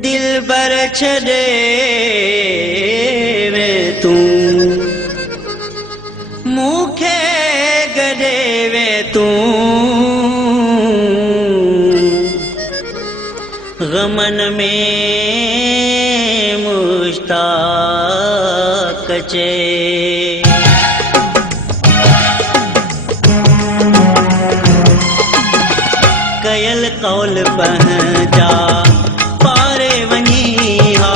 दिल बर छड़े वे तू मुखे गड़े वे तू गमन में मुश्ताक चे कयल कौल पहजा पारे वनी हा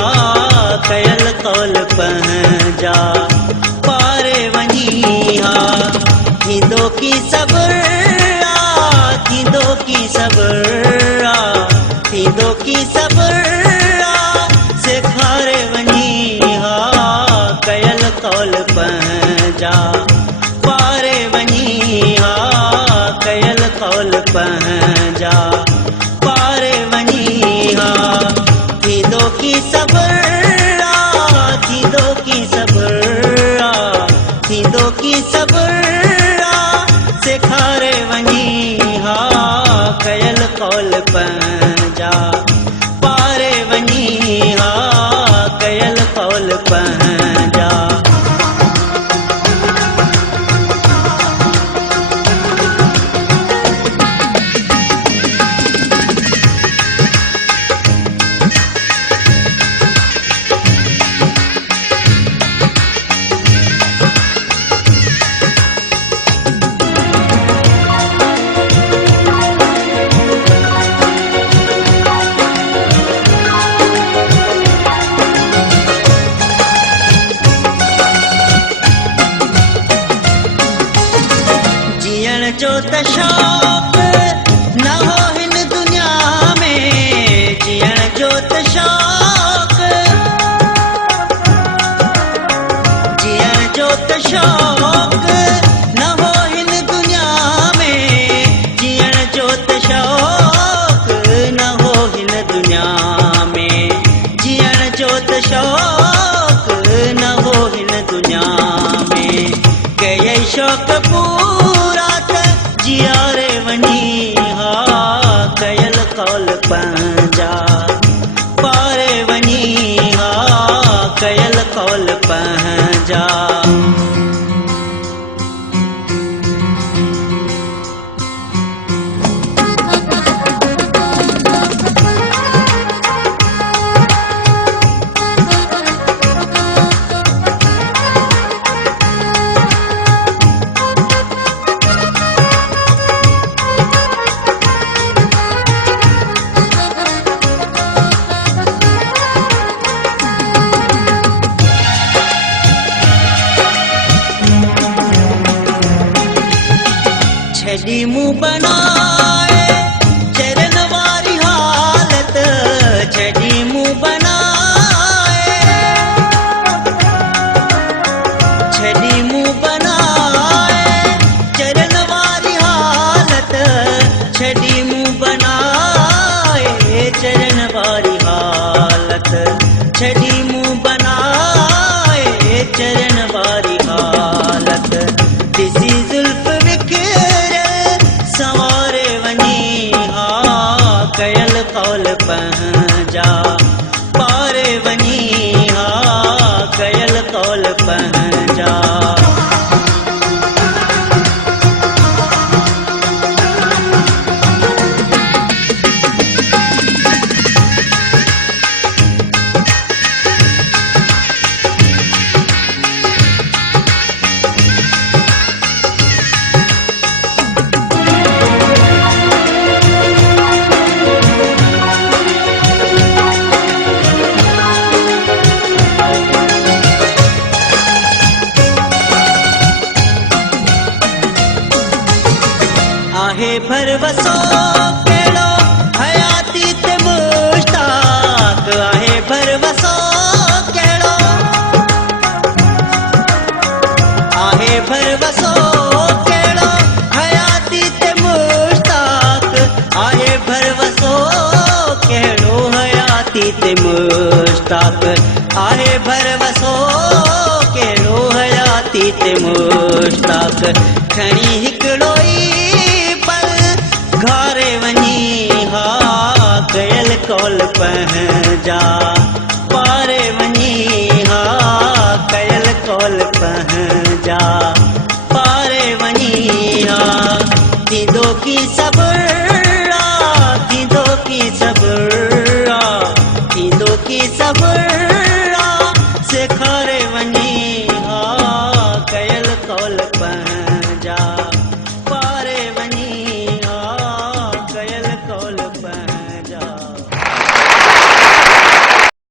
कयल कौल पहजा पारे वनी हा थींदो की सब्र थींदो की सब्र थींदो की सब्र सेखारे वनी हा कयल कौल पहजा पारे वनी हा कयल कौल पहजा पारे वनी हा थींदो की सब्र थींदो की सब्र थींदो की सब्र सेखारे वनी हा कयल कौल पहजा पारे वनी हा कयल कौल पहजा जो तशौक न हो हिन दुनिया में जियण जो तशौक जियण जो तशौक न हो हिन दुनिया में जियण जो तशौक न हो हिन दुनिया में जियण जो तशौक न हो हिन दुनिया में कई शौक पूरा जियारे वनी हा कयल कौल पहजा पारे वनी हा कयल कौल पहजा छड़ी मुँह बनाए चरण वारी हालत छड़ी मुँह बनाए छड़ी मुँह बनाए चरण वारी हालत छड़ी मुँह बनाए चरण वारी हालत छड़ी मुँह बनाए चरण वारी हालत दिसी जुल्फ सवारे वनी हा कयल कौल पहजा पारे वनी हा कयल कौल पहजा आहे भरवसो केड़ो हयाती ते मुश्ताक आहे भरवसो केड़ो आहे भरवसो केड़ो हयाती ते मुश्ताक आहे भरवसो केड़ो हयाती ते मुश्ताक आहे भरवसो केड़ो हयाती ते मुश्ताक खणी हिकड़ो घारे वनी हा कयल कौल पहजा बोल पण